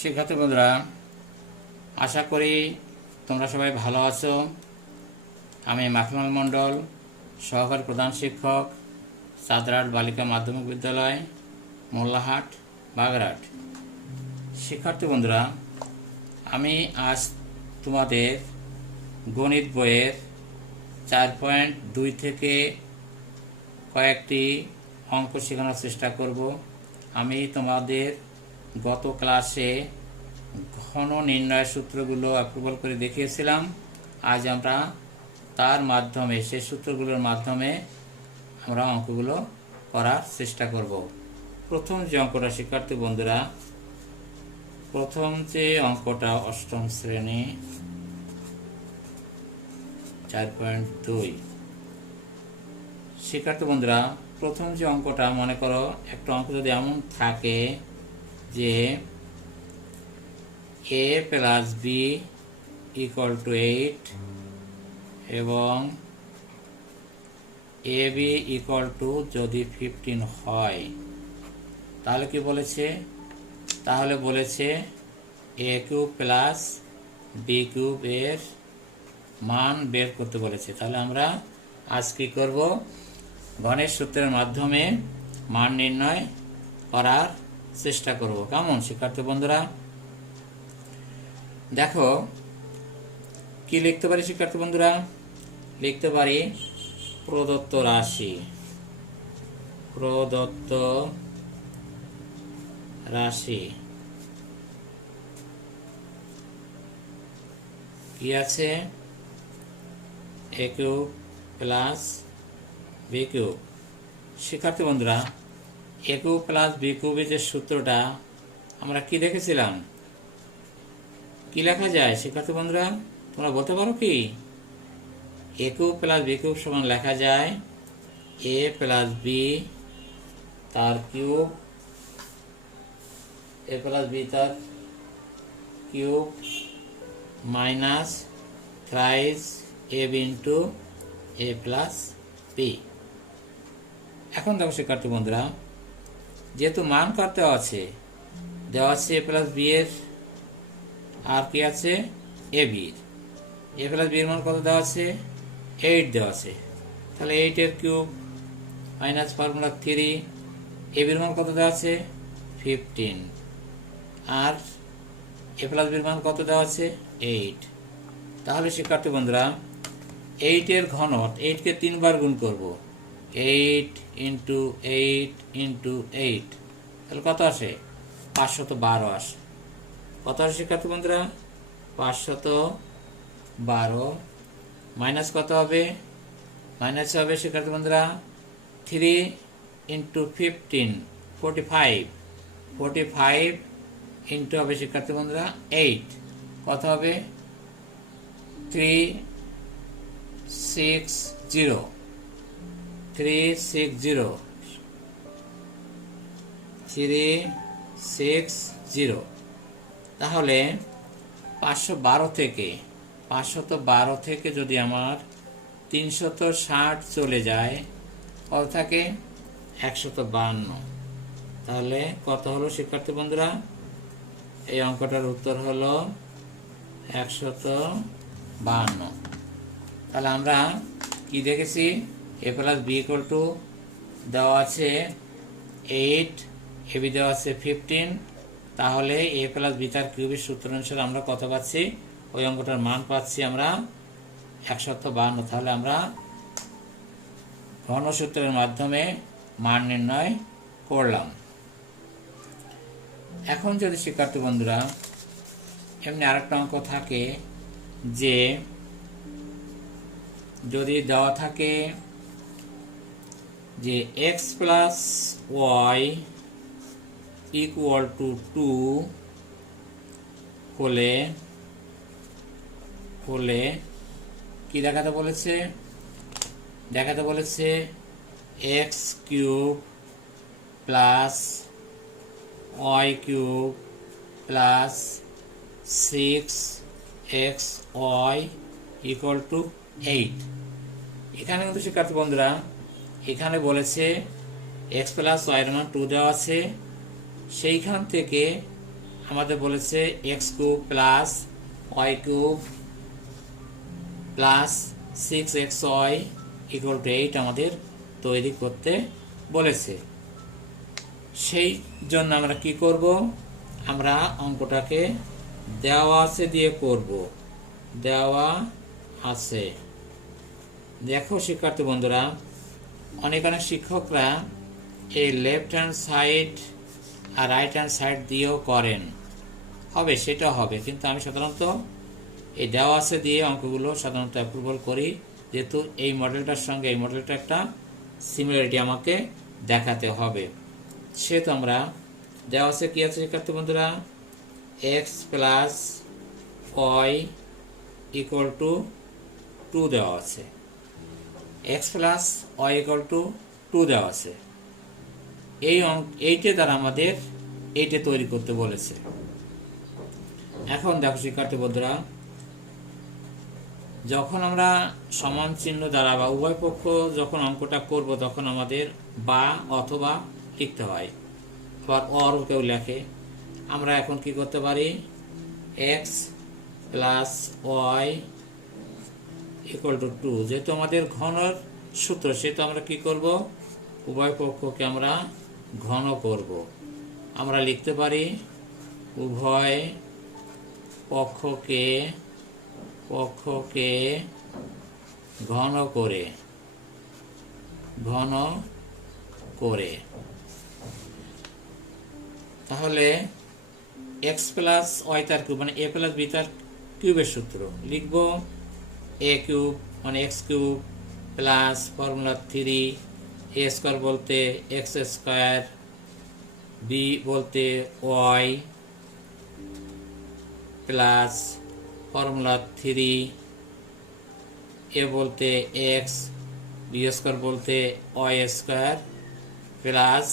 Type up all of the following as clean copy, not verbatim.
শিক্ষার্থী বন্ধুরা, আশা করি তোমরা সবাই ভালো আছো। আমি মাখরুল মণ্ডল, সহকারী প্রধান শিক্ষক, সাদরাট বালিকা মাধ্যমিক বিদ্যালয়, মোল্লাহাট, বাগেরহাট। শিক্ষার্থী বন্ধুরা, আমি আজ তোমাদের গণিত বইয়ের 4.2 থেকে কয়েকটি অঙ্ক শেখানোর চেষ্টা করব। আমি তোমাদের গত ক্লাসে ঘন নির্ণয়ের সূত্রগুলো অ্যাপ্রুভাল করে দেখিয়েছিলাম। আজ আমরা তার মাধ্যমে, সেই সূত্রগুলোর মাধ্যমে আমরা অঙ্কগুলো করার চেষ্টা করব। প্রথম যে অঙ্কটা শিক্ষার্থী বন্ধুরা, প্রথম যে অঙ্কটা অষ্টম শ্রেণী 4.2। শিক্ষার্থী বন্ধুরা, প্রথম যে অঙ্কটা, মনে করো একটা অঙ্ক যদি এমন থাকে যে a plus B equal to 8 এবং এ বি ইকুয়াল টু যদি 15 হয়, তাহলে কি বলেছে? তাহলে বলেছে এ কিউব প্লাস বি কিউব এর মান বের করতে বলেছে। তাহলে আমরা আজ কি করব? গণের সূত্রের মাধ্যমে মান নির্ণয় করার চেষ্টা করব। কেমন শিক্ষার্থী বন্ধুরা? দেখো কি লিখতে পারি শিক্ষার্থী বন্ধুরা? লিখতে পারি প্রদত্ত রাশি, প্রদত্ত রাশি কি আছে? এ কিউব প্লাস বি কিউব। শিক্ষার্থী বন্ধুরা, এ কিউব প্লাস বি কিউবের যে সূত্রটা আমরা কি দেখেছিলাম, কি লেখা যায় শিক্ষার্থী বন্ধুরা? তোমরা বলতে পারো কি? এ কিউব প্লাস বি কিউব সমান লেখা যায় এ প্লাস বি তার কিউব, এ প্লাস বি তার cube minus thrice A b into a plus b. এখন দেখো শিক্ষার্থী বন্ধুরা, যেহেতু মান কার দেওয়া আছে, দেওয়া আছে এ প্লাস বি এর, আর কি আছে? এ বির। এ প্লাস বি এর মান কত দেওয়া আছে? 8 দেওয়া আছে। তাহলে 8 এর কিউব মাইনাস ফর্মুলা 3, এ বির মান কত দেওয়া আছে? 15, আর এ প্লাস বির মান কত দেওয়া আছে? 8। তাহলে শিক্ষার্থী বন্ধুরা, 8 এর ঘন, 8 কে 3 বার গুণ করব, 8 ইন্টু 8 ইন্টু 8, তাহলে কত আসে? 512 আসে। কত আসে শিক্ষার্থী বন্ধুরা? 512 মাইনাস কত হবে? মাইনাস হবে শিক্ষার্থী বন্ধুরা 3 ইন্টু 15, 45, 45 ইন্টু হবে শিক্ষার্থী বন্ধুরা 8, কত হবে? 360, 360। তাহলে 512 থেকে যদি আমার 360 চলে যায়, কত থাকে? 152। তাহলে কত হলো শিক্ষার্থী বন্ধুরা? এই অঙ্কটার উত্তর হলো 152। তাহলে আমরা কি দেখেছি? এ প্লাস বি ইকুয়াল টু দেওয়া আছে 8, এ বি দেওয়া আছে 15। তাহলে এ প্লাস বি তার কিউবের সূত্র অনুসারে আমরা কত পাচ্ছি? ওই অঙ্কটার মান পাচ্ছি আমরা 152। তাহলে আমরা ঘনসূত্রের মাধ্যমে মান নির্ণয় করলাম। এখন যদি শিক্ষার্থী বন্ধুরা এমনি আরেকটা অঙ্ক থাকে যে যদি দেওয়া থাকে যে x plus Y equal to 2 হলে কি দেখাতে বলেছে? দেখাতে বলেছে x cube plus Y cube plus 6xy equal to 8। এখানে কিন্তু শিক্ষার্থী বন্ধুরা, এখানে বলেছে x প্লাস ওয়াই এর মান 2 দেওয়া আছে, সেইখান থেকে আমাদের বলেছে X cube plus Y cube plus 6xy equal to 8 আমাদের তৈরি করতে বলেছে। সেই জন্য আমরা কি করব, আমরা অঙ্কটাকে দেওয়া আছে দিয়ে করব। দেওয়া আছে, দেখো শিক্ষার্থী বন্ধুরা, অনেক শিক্ষকরা এই লেফট হ্যান্ড সাইড আর রাইট হ্যান্ড সাইড দিয়েও করেন, হবে সেটা হবে, কিন্তু আমি সাধারণত এই দেওয়া আছে দিয়ে অঙ্কগুলো সাধারণত অ্যাপ্রুভাল করি, যেহেতু এই মডেলটার সঙ্গে এই মডেলটা একটা সিমিলারিটি আমাকে দেখাতে হবে। সেহেতু আমরা দেওয়া আছে কি আছে শিক্ষার্থী বন্ধুরা, X plus Y equal to 2 দেওয়া আছে, X plus Y equal to 2 দেওয়া আছে। এইটে দ্বারা আমাদের এইটে তৈরি করতে বলেছে। এখন দেখো শিক্ষার্থী বন্ধুরা, যখন আমরা সমান চিহ্ন দ্বারা বা উভয় পক্ষ যখন অঙ্কটা করব তখন আমাদের বা অথবা লিখতে হয়, আবার অর কেউ লেখে। আমরা এখন কি করতে পারি, X plus Y equal to 2, যেহেতু আমাদের ঘনর সূত্র সেহেতু আমরা কি করব, উভয় পক্ষকে আমরা ঘন করব। আমরা লিখতে পারি উভয় পক্ষকে ঘন করে তাহলে এক্স প্লাস ওয়াই তার কিউব মানে এ প্লাস বি তার কিউবের সূত্র লিখব, এ কিউব মানে X cube plus formula 3 A square বলতে এক্স স্কোয়ার, বি বলতে ওয়াই প্লাস ফর্মুলা 3 এ বলতে এক্স, বি স্কোয়ার বলতে Y square plus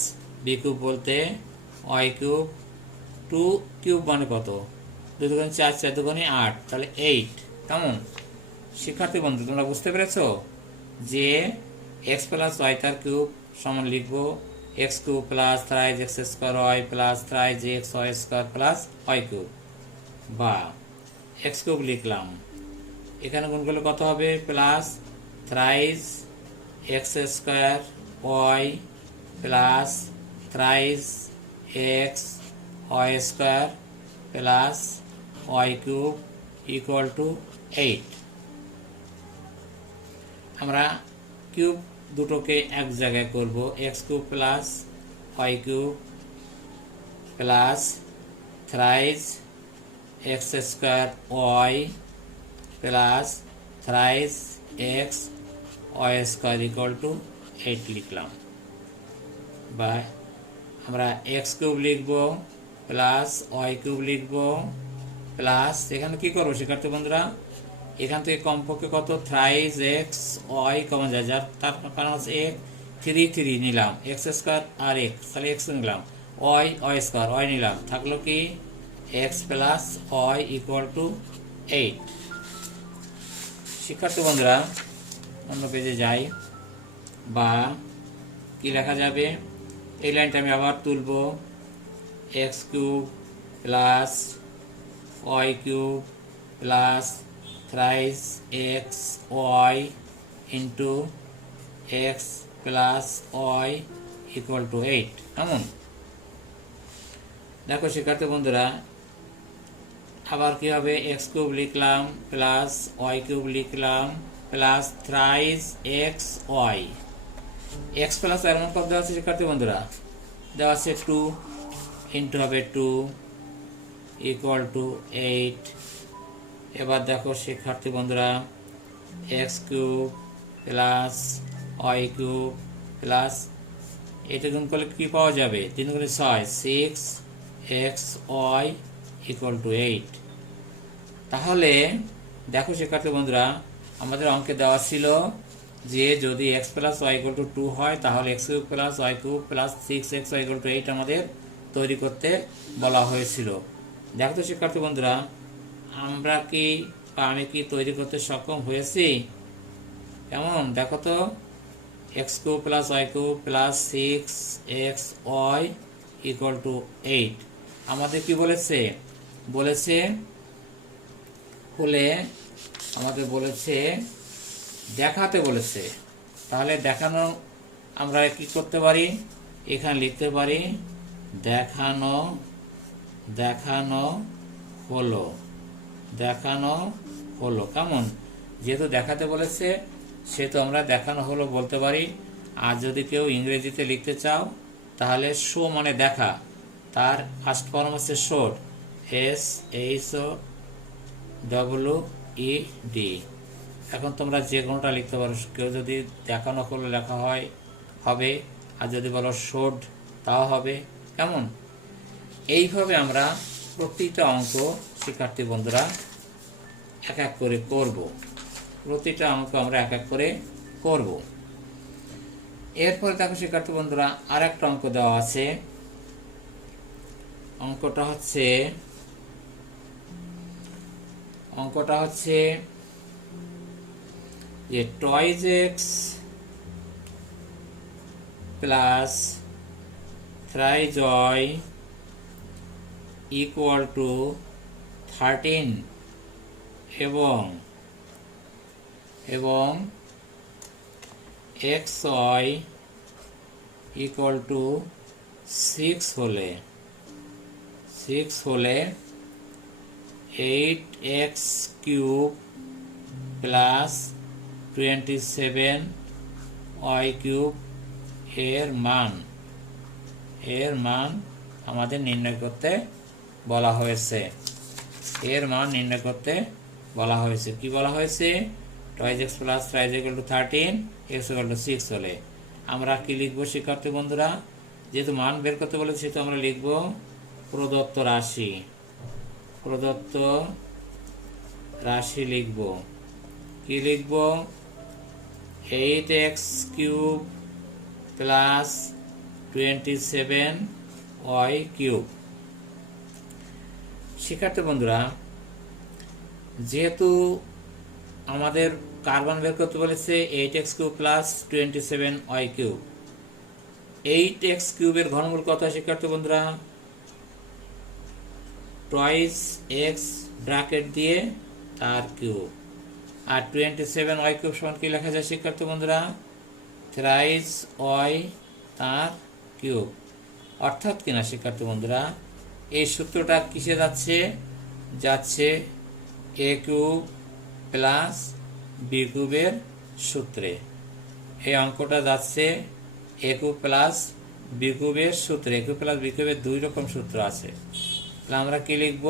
B cube বলতে ওয়াই কিউব, 2 কিউব মানে কত, 2 দুগুণে 4, 4 দুগুণে 8, তাহলে 8। কেমন শিক্ষার্থী বন্ধু, তোমরা বুঝতে পেরেছো যে এক্স প্লাস ওয়াই তার কিউব সমান লিখবো X cube plus thrice X square Y plus thrice x Y square plus Y cube, বা এক্স কিউব লিখলাম, এখানে গুণ করলে কত হবে, plus thrice X square Y plus thrice x Y square plus Y cube equal to 8। আমরা cube দুটোকে এক জায়গায় করব, X cube plus Y cube plus thrice X square Y plus thrice x Y square equal to 8 লিখলাম, বা আমরা x cube লিখব plus Y cube লিখব প্লাস, এখানে কি করবো শিক্ষার্থী বন্ধুরা, এখান থেকে কমপক্ষে কত, থ্রাইজ এক্স ওয়াই কমন যায়, যার তার কারণ হচ্ছে 3 নিলাম, এক্স স্কোয়ার আর এক্স, তাহলে এক্স নিলাম, ওয়াই স্কোয়ার ওয়াই নিলাম, থাকলো কি X plus Y equal to 8। শিক্ষার্থী বন্ধুরা অন্য পেজে যাই, বা কি লেখা যাবে, এই লাইনটা আমি আবার তুলব, x cube plus Y cube plus thrice x y into x plus Y equal to 8। কেমন দেখো শিক্ষার্থী বন্ধুরা, আবার কি হবে, এক্স কিউব লিখলাম প্লাস ওয়াই কিউব লিখলাম plus thrice x y, x plus y এর মান কত দেওয়া আছে শিক্ষার্থী বন্ধুরা, দেওয়া আছে 2 ইন্টু হবে 2 ইকুয়াল টু 8। এবার দেখো শিক্ষার্থী বন্ধুরা, x cube plus Y cube plus এটা গুণ করলে কি পাওয়া যাবে, 3 গুণে 6, 6 এক্স ওয়াই ইকুয়াল টু 8। তাহলে দেখো শিক্ষার্থী বন্ধুরা, আমাদের অঙ্কে দেওয়া ছিল যে যদি x plus Y equal to 2 হয় তাহলে x cube plus Y cube plus 6x y equal to 8 আমাদের তৈরি করতে বলা হয়েছিল। দেখো তো শিক্ষার্থী বন্ধুরা, আমরা কি বা আমি কি তৈরি করতে সক্ষম হয়েছি, কেমন দেখো তো, x cube plus Y cube plus 6x y equal to 8। আমাদের কি বলেছে বলেছে হলে আমাদের বলেছে দেখাতে বলেছে। তাহলে দেখানো আমরা কি করতে পারি, এখানে লিখতে পারি দেখানো দেখানো হলো, দেখানো হলো। কেমন, যেহেতু দেখাতে বলেছে সেহেতু আমরা দেখানো হলো বলতে পারি। আর যদি কেউ ইংরেজিতে লিখতে চাও তাহলে শো মানে দেখা, তার ফার্স্ট ফর্ম হচ্ছে শোড, SHOWED। এখন তোমরা যে কোনোটা লিখতে পারো, কেউ যদি দেখানো হলো লেখা হয় হবে, আর যদি বলো শোড তাও হবে। কেমন, এইভাবে আমরা প্রতিটা অঙ্ক শিক্ষার্থী বন্ধুরা এক এক করে করব, প্রতিটা অঙ্ক আমরা এক এক করে করব। এরপরে দেখো শিক্ষার্থী বন্ধুরা আর একটা অঙ্ক দেওয়া আছে। অঙ্কটা হচ্ছে যে twice x plus thrice y equal to 13 এবং এক্স ওয়াই ইকুয়াল টু 6 হলে 8x cube plus 27y cube এর মান আমাদের নির্ণয় করতে বলা হয়েছে। কি বলা হয়েছে, toys x plus থ্রাইজ equal to 13, x equal to 6 হলে আমরা কি লিখবো শিক্ষার্থী বন্ধুরা, যেহেতু মান বের করতে বলেছে সেহেতু আমরা লিখব প্রদত্ত রাশি লিখব। কি লিখব, 8x cube plus 27y cube. শিক্ষার্থী বন্ধুরা যেহেতু আমাদের কার্বন বের করতে বলেছে 8x cube plus 27y cube, 8x কিউবের ঘনমূল কত শিক্ষার্থী বন্ধুরা, টয়েস এক্স ব্র্যাকেট দিয়ে তার কিউব, আর 27y কিউব সমান কি লেখা যায় শিক্ষার্থী বন্ধুরা, থ্রাইস ওয়াই তার কিউব। অর্থাৎ কিনা শিক্ষার্থী বন্ধুরা এই সূত্রটা কিসে যাচ্ছে এ কিউব প্লাস বি কিউবের সূত্রে। এই অঙ্কটা যাচ্ছে এ কিউব প্লাস বি কিউবের সূত্রে। এ কিউব প্লাস বি কিউবের দুই রকম সূত্র আছে। তাহলে আমরা কি লিখব,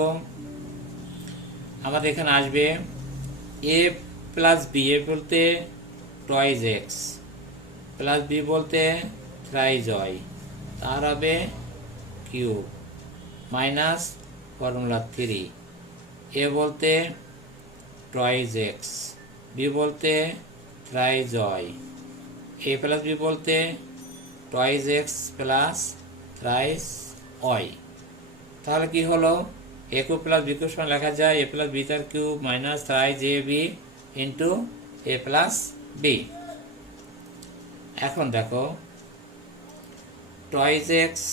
আমাদের এখানে আসবে এ প্লাস বি, এ বলতে টয়েজ এক্স, প্লাস বি বলতে থ্রাইজ ওয়াই, তার হবে কিউব মাইনাস ফর্মুলা 3, এ বলতে টয়েজ এক্স, বি বলতে thrice y, a plus b বলতে twice x plus thrice y. তাহলে কি হলো, a cube plus B cube সমান লেখা যায় এ প্লাস বি তার cube minus thrice a b into a plus b. এখন দেখো twice x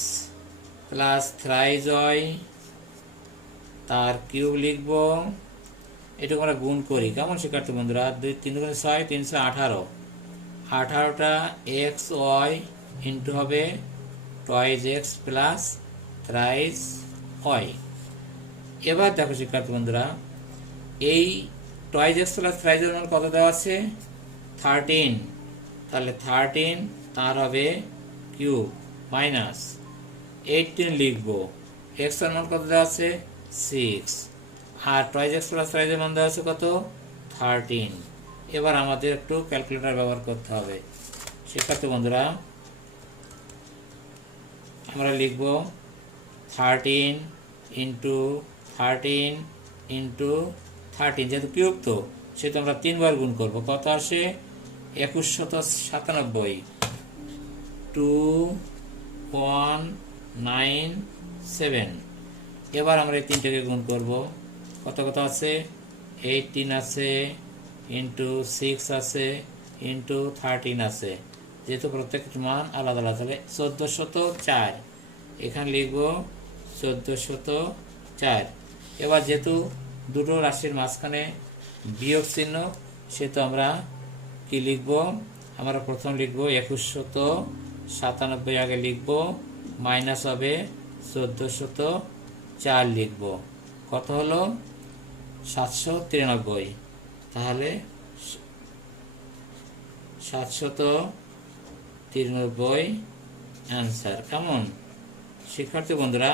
plus thrice y তার কিউব লিখব, এটুকু আমরা গুণ করি। কেমন শিক্ষার্থী বন্ধুরা, 2 3 × 6 318, 18টা এক্স ওয়াই ইন্টু হবে twice x plus thrice y. এবার দেখো শিক্ষার্থী বন্ধুরা এই টয়েজ এক্স প্লাস থ্রাইজ এর মান কত দেওয়া আছে, 13, তাহলে 13 তার হবে কিউব মাইনাস 18 লিখব, এক্স এর মান কত দেওয়া আছে 6, আর টয়েজ এক্স প্লাস থ্রাইজ এর মান দেওয়া আছে কত 13। এবার আমাদের একটু ক্যালকুলেটর ব্যবহার করতে হবে। শিক্ষার্থী বন্ধুরা আমরা লিখব 13 ইন্টু 13 ইন্টু 13, যেহেতু কিউব তো সেহেতু আমরা 3 বার গুণ করব। কত আসে 2197, 2197। এবার আমরা এই 3টাকে গুণ করব, কত আছে 18 আছে ইন্টু 6 আছে ইন্টু 13 আছে, যেহেতু প্রত্যেকটা মান আলাদা আলাদা, তাহলে 1404। এখানে লিখব 1404। এবার যেহেতু দুটো রাশির মাঝখানে বিয়োগ চিহ্ন, সেহেতু আমরা কি লিখব? আমরা প্রথম লিখব 2197 আগে লিখব, মাইনাস হবে 1404 লিখব। কত হলো? 793। তাহলে 793 অ্যান্সার। কেমন শিক্ষার্থী বন্ধুরা?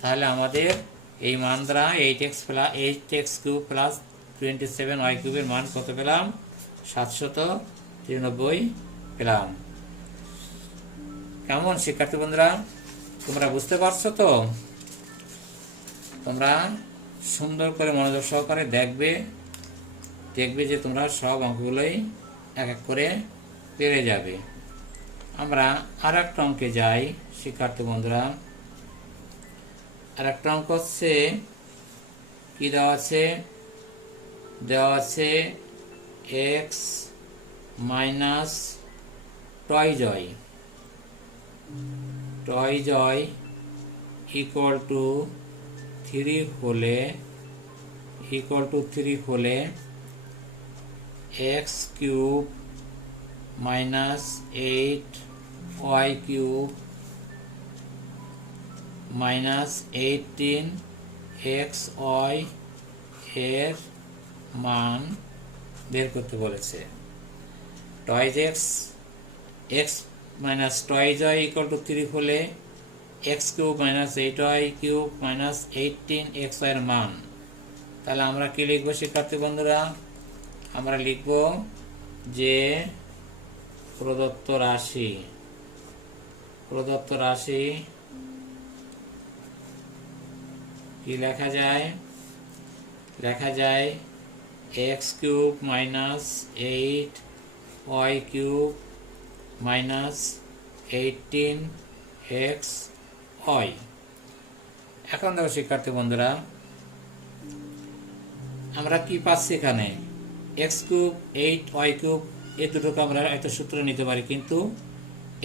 তাহলে আমাদের এই মান দ্বারা 8x কিউব প্লাস 27y কিউবের মান কত পেলাম? 793 পেলাম। কেমন শিক্ষার্থী বন্ধুরা? তোমরা বুঝতে পারছো তো? তোমরা সুন্দর করে মনোযোগ সহকারে দেখবে যে তোমরা সব অঙ্কগুলোই এক এক করে পেরে যাবে। আমরা আর একটা অঙ্কে যাই শিক্ষার্থী বন্ধুরা। আর একটা অঙ্ক হচ্ছে কি দেওয়া আছে x minus twice y equal to 3 হলে x cube minus 8y cube minus 18xy এর মান বের করতে বলেছে। X minus twice y equal to 3 হলে x cube minus 8y cube minus 18xy এর মান। তাহলে আমরা কি লিখবো শিক্ষার্থী বন্ধুরা? আমরা লিখব যে প্রদত্ত রাশি কি লেখা যায় x cube minus 8y cube minus 18xy। এখন দেখো শিক্ষার্থী বন্ধুরা, আমরা কি পাচ্ছি এখানে? এক্স কিউব 8y কিউব এই দুটোকে আমরা একটা সূত্রে নিতে পারি, কিন্তু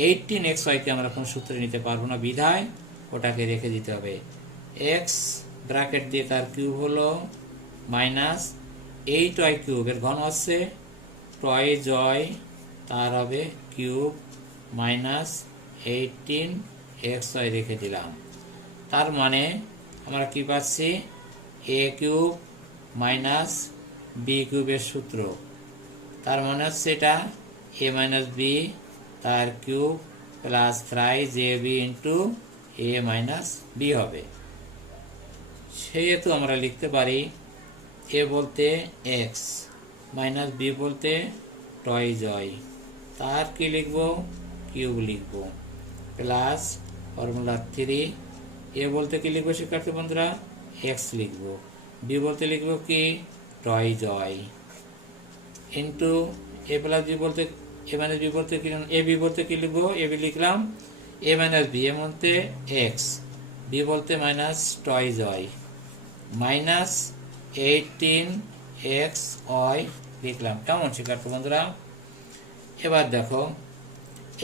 18xy কে আমরা কোনো সূত্রে নিতে পারবো না, বিধায় ওটাকে রেখে দিতে হবে। এক্স ব্র্যাকেট দিয়ে তার কিউব হলো মাইনাস 8y কিউব, এর ঘন হচ্ছে টয়েজ ওয়াই, তার হবে কিউব মাইনাস 18xy রেখে দিলাম। তার মানে আমরা কি পাচ্ছি? এ কিউব মাইনাস বি কিউবের সূত্র। তার মানে হচ্ছে এটা এ মাইনাস বি তার cube plus থ্রাইজ a b into A minus B হবে। সেহেতু আমরা লিখতে পারি এ বলতে এক্স মাইনাস বি বলতে টয়েজ ওয়াই, তার কি লিখব? কিউব লিখব প্লাস ফর্মুলা 3। এ বলতে কি লিখবো শিক্ষার্থী বন্ধুরা? এক্স লিখব। বি বলতে লিখব কি? Toys Y into a plus b বলতে এ মাইনাস বি বলতে কি? এ বি বলতে কি লিখবো? এ বি লিখলাম এ মাইনাস বি, এ বলতে এক্স, বি বলতে minus twice y minus 18xy লিখলাম। কেমন শিক্ষার্থী বন্ধুরা? এবার দেখো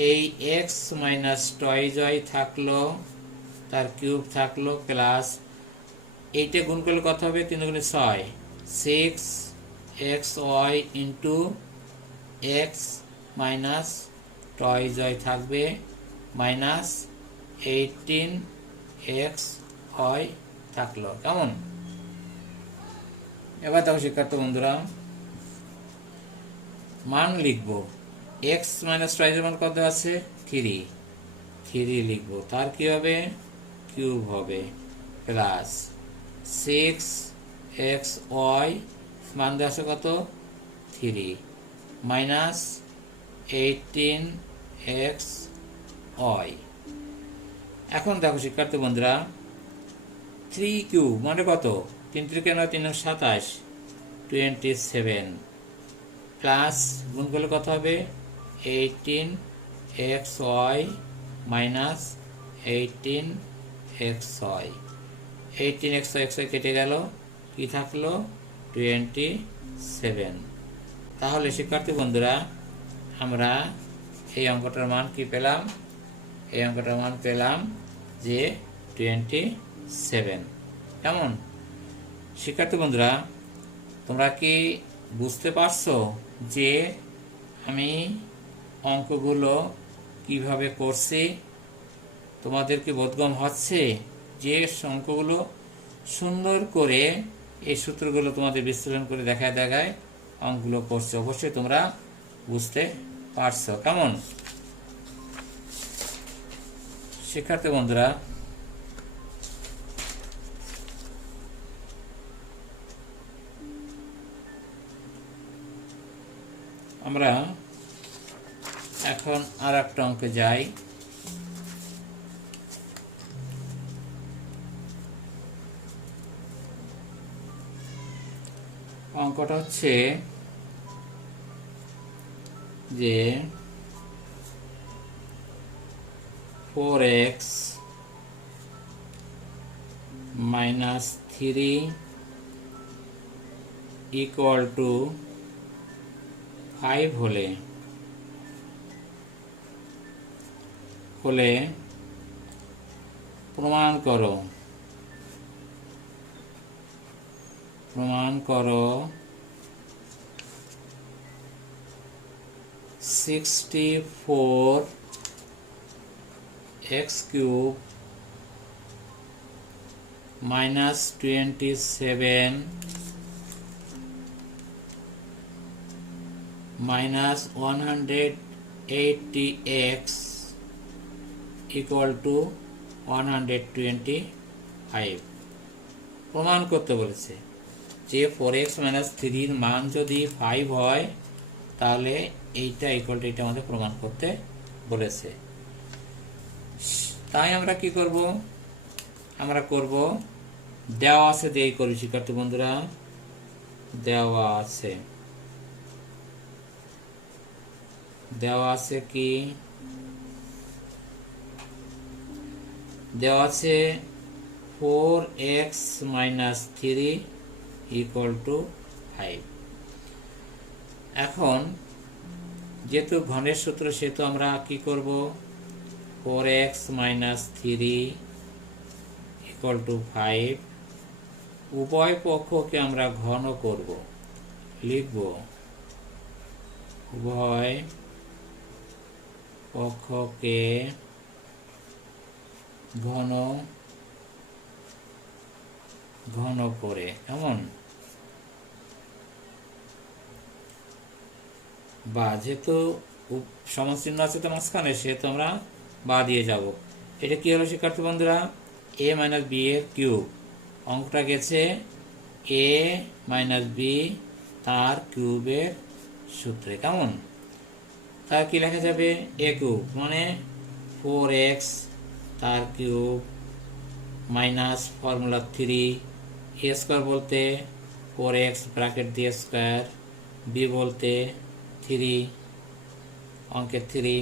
এই এক্স মাইনাস টয়েজ ওয়াই থাকলো, তার কিউব থাকলো প্লাস এইটা গুণ করলে কত হবে? 3 গুণে 6, 6xy into x minus twice y থাকবে মাইনাস 18xy থাকলো। কেমন? এবার দেখো শিক্ষার্থী বন্ধুরা, মান লিখব। এক্স মাইনাস টয়েজ মান কত আছে? 3 লিখব, তার কি হবে? কিউব হবে প্লাস 6xy মান দেওয়া আছে কত? 3 মাইনাস 18xy। এখন দেখো শিক্ষার্থী বন্ধুরা, 3 কিউব মানে কত? 3 3 9 3 27, 27 প্লাস গুণ করলে কত হবে? 18xy minus 18xy। 18xy কেটে গেল, কি থাকলো? 27। তাহলে শিক্ষার্থী বন্ধুরা, আমরা এই অঙ্কটার মান কি পেলাম? এই অঙ্কটার মান পেলাম যে 27। 7। কেমন শিক্ষার্থী বন্ধুরা, তোমরা কি বুঝতে পারছো যে আমি অঙ্কগুলো কিভাবে করছি? তোমাদের কি বোধগম্য হচ্ছে যে অঙ্কগুলো সুন্দর করে এই সূত্রগুলো তোমাদের বিশ্লেষণ করে দেখায় দেখায় অঙ্কগুলো করছে? অবশ্যই তোমরা বুঝতে পারছো। কেমন শিক্ষার্থী বন্ধুরা, আমরা এখন আর একটা অঙ্কে যাই। অঙ্কটা হচ্ছে যে 4x minus 3 equal to 5 হলে প্রমাণ করো 64x cube minus 27 minus 180x equal to 125। প্রমাণ করতে বলেছে যে 4x minus 3 মান যদি 5 হয় তাহলে এইটা ইকুয়াল টু এটা আমাদের প্রমাণ করতে বলেছে। তাই আমরা কি করব? আমরা করব দেওয়া আছে দিয়েই করি শিক্ষার্থী বন্ধুরা। দেওয়া আছে কি? দেওয়া আছে 4x minus 3 equal to 5। এখন যেহেতু ঘনের সূত্র সেহেতু আমরা কি করব? 4x minus 3 equal to 5 উভয় পক্ষকে আমরা ঘন করব, লিখব উভয় পক্ষকে ঘন করে। কেমন? বা যেহেতু সমচিহ্ন আছে তো মাঝখানে সেহেতু আমরা বা দিয়ে যাব। এটা কি হলো শিক্ষার্থী বন্ধুরা? a মাইনাস বি এর কিউব। অঙ্কটা গেছে a মাইনাস বি তার কিউবের সূত্রে। কেমন? তা কি লেখা যাবে? a কিউব মানে 4x তার cube minus formula 3 a square বলতে 4x ব্র্যাকেট দিয়ে স্কোয়ার, b বলতে 3 অঙ্কের 3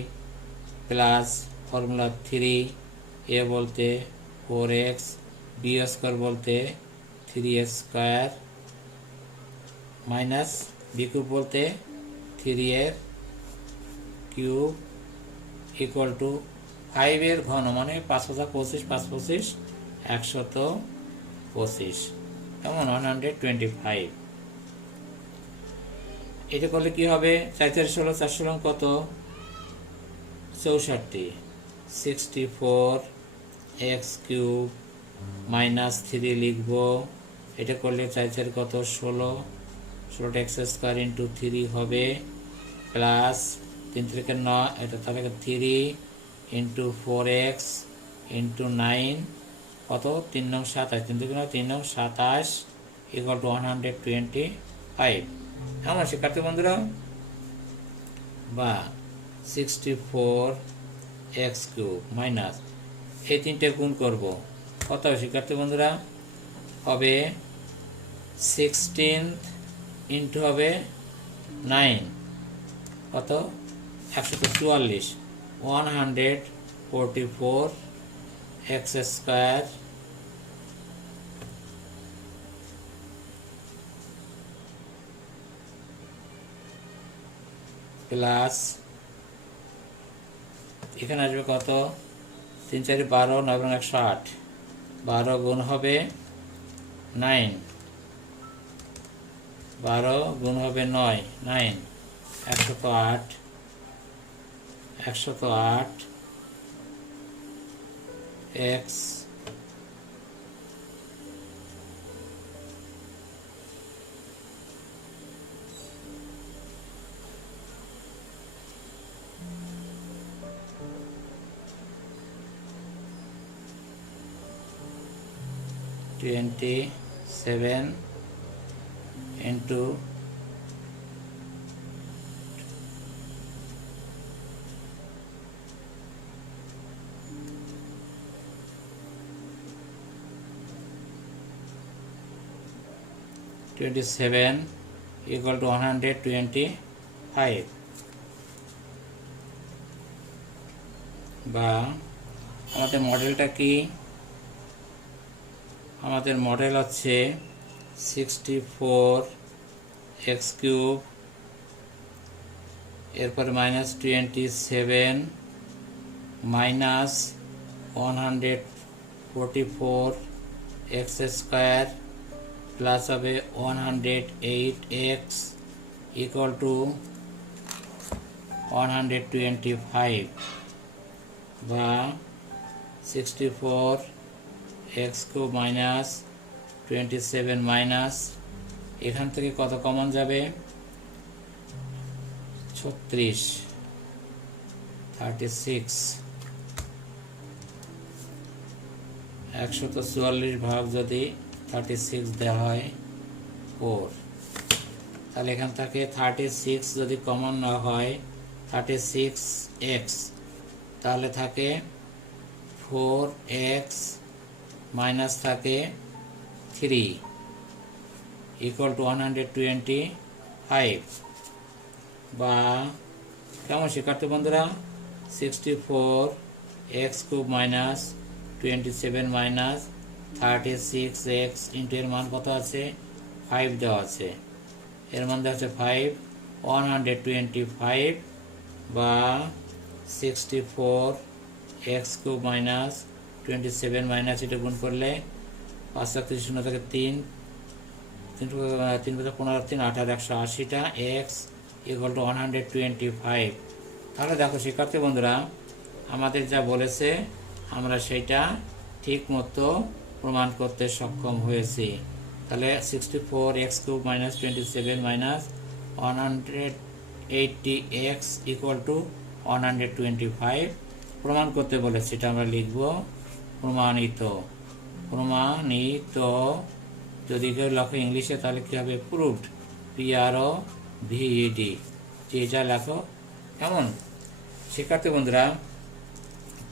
প্লাস ফর্মুলা 3 a বলতে 4x, b স্কোয়ার বলতে 3 স্কোয়ার মাইনাস b কিউব বলতে 3 এর কিউব ইকুয়াল টু 5 এর ঘন মানে 5 × 25 5 × 25 125। কেমন? 125। এটা করলে কি হবে? 4 × 4 = 4 × কত? 64। 64x কিউব মাইনাস 3 লিখব। এটা করলে 4 × 4 কত? 16। 16x স্কোয়ার ইন্টু 3 হবে প্লাস 3 × 3 9, এটা তাহলে 3 ইন্টু 4x ইন্টু 9 কত? 3 × 9 = 27। 3 × 9 = 27 ইকুয়াল টু 125। আমার শিক্ষার্থী বন্ধুরা, বা 64x কিউব মাইনাস এই তিনটে গুণ করব কত হবে শিক্ষার্থী বন্ধুরা? হবে 16 ইন্টু হবে 9 কত? 144 144x স্কোয়ার প্লাস এখানে আসবে কত? 3 × 4 = 12, 9 × 108 12 গুণ হবে 9, 12 গুণ হবে 9, 9, 108, 108 x (27) into 27 equal to 125 বা আমাদের মডেলটা কি? আমাদের মডেল হচ্ছে 64x³ এরপরে -27 -144x² প্লাস হবে 108x equal to 125 বা 64x³ -27 মাইনাস এখান থেকে কত কমন যাবে? 36, 36 144 ভাগ যদি 36 দেওয়া হয় 4, তাহলে এখান থেকে 36 যদি কমন না হয় 36x, তাহলে থাকে 4x মাইনাস থাকে 3 ইকুয়াল টু 125 বা কেমন শিক্ষার্থী বন্ধুরা? 64x³ -27 মাইনাস 36x ইন্টু এর মান কত আছে? 5 দেওয়া আছে, এর মান দেওয়া আছে 5, 125 বা 64x³ -27 মাইনাস এটা গুণ করলে 5 0 থেকে 3 3 15 3 18 180টা x ইকুয়াল টু 125। তাহলে দেখো শিক্ষার্থী বন্ধুরা, আমাদের যা বলেছে আমরা সেটা ঠিক মতো প্রমাণ করতে সক্ষম হয়েছি। তাহলে 64x³ -27 -180x ইকুয়াল টু 125 প্রমাণ করতে বলেছে, এটা আমরা লিখব প্রমাণিত। প্রমাণিত যদি কেউ লেখো ইংলিশে তাহলে কী হবে? প্রুভড, PROVED, যেটা লেখো। কেমন শিক্ষার্থী বন্ধুরা,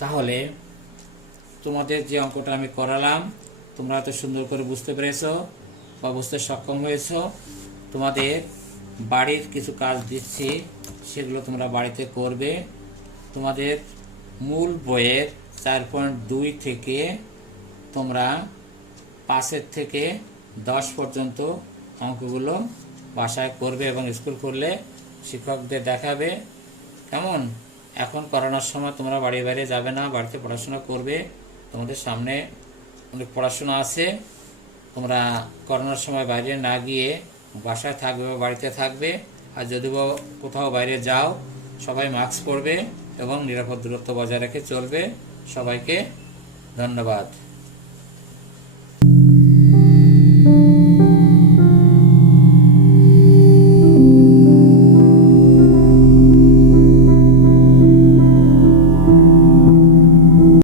তাহলে তোমাদের যে অঙ্কটা আমি করালাম তোমরা এত সুন্দর করে বুঝতে পেরেছো বা বুঝতে সক্ষম হয়েছো। তোমাদের বাড়ির কিছু কাজ দিচ্ছি, সেগুলো তোমরা বাড়িতে করবে। তোমাদের মূল বইয়ের 4.2 থেকে তোমরা 5 থেকে 10 পর্যন্ত অঙ্কগুলো বাসায় করবে এবং স্কুল করলে শিক্ষকদের দেখাবে। কেমন? এখন করানোর সময় তোমরা বাড়ি বাইরে যাবে না, বাড়িতে পড়াশোনা করবে। তোমাদের সামনে অনেক পড়াশোনা আছে, তোমরা করানোর সময় বাইরে না গিয়ে বাসায় থাকবে বা বাড়িতে থাকবে। আর যদি কোথাও বাইরে যাও সবাই মাস্ক পরবে এবং নিরাপদ দূরত্ব বজায় রেখে চলবে। সবাইকে ধন্যবাদ।